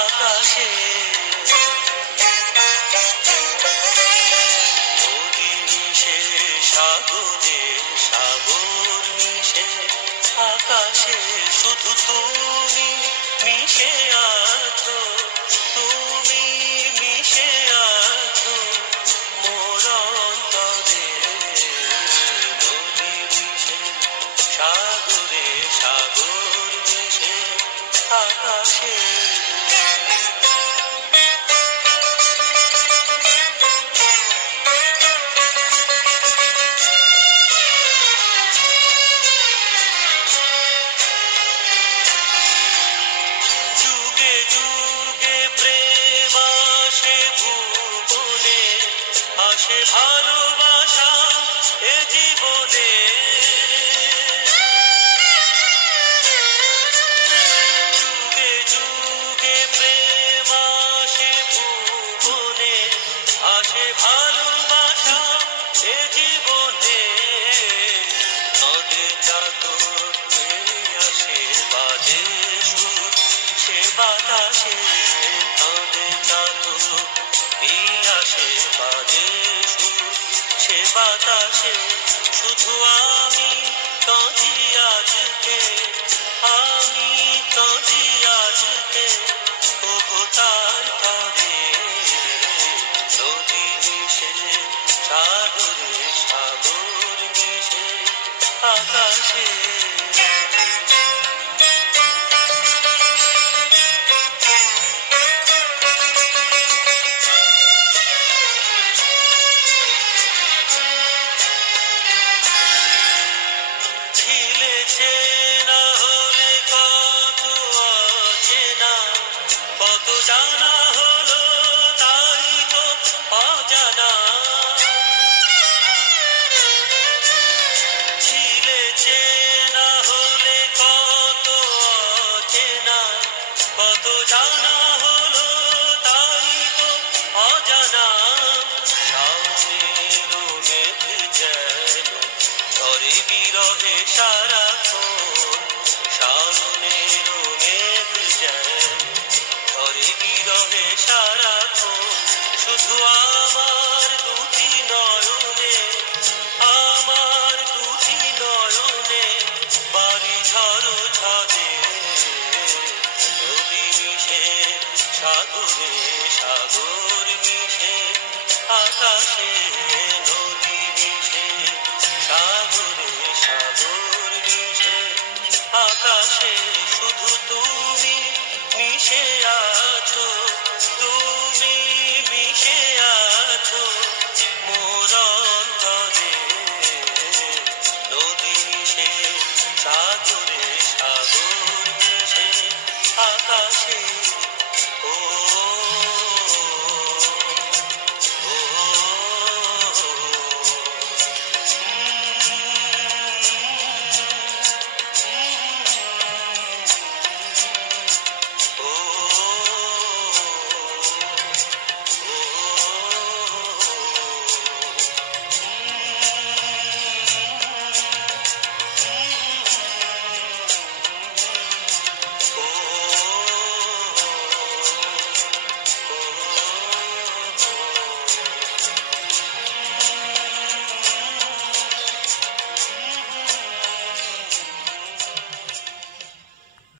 আকাশে নদী মিশে সাগরে সাগর মিশে আকাশে শুধু তুমি মিশে আছো তুমি মিশে আছো মোর অন্তরে নদী মিশে সাগরে সাগর মিশে আকাশে যুগে যুগে প্রেম আসে ভুবনে আসে ভালোবাসা এ জীবনে যুগে যুগে প্রেম আসে ভুবনে আসে ভালোবাসা এ জীবনে নদে চাদর আসে বাজে সুর সে বাতাসে নদে চাদর আসে বাজে সুর সে বাতাসে শুধু আমি কাঁদি আজকে আমি কাঁদি আজকে ওগো তার তরে নদী মিশে সাগরে সাগর মিশে আকাশে ছিলে চেনা হলে কত অচেনা কত জানা হলো তাই তো অজানা ছিলে চেনা হলে কত অচেনা কত জানা হলো তাই তো অজানা সামনের মেঘ যেন ঝরে বিরহে সারাক্ষণ সামনের মেঘ যেন ঝরে বিরহে সারাক্ষণ শুধু আমার দুটি নয়নে বাড়ি ঝড়ো ঝড়ে নদী মিশে সাগরে সাগর মিশে আকাশে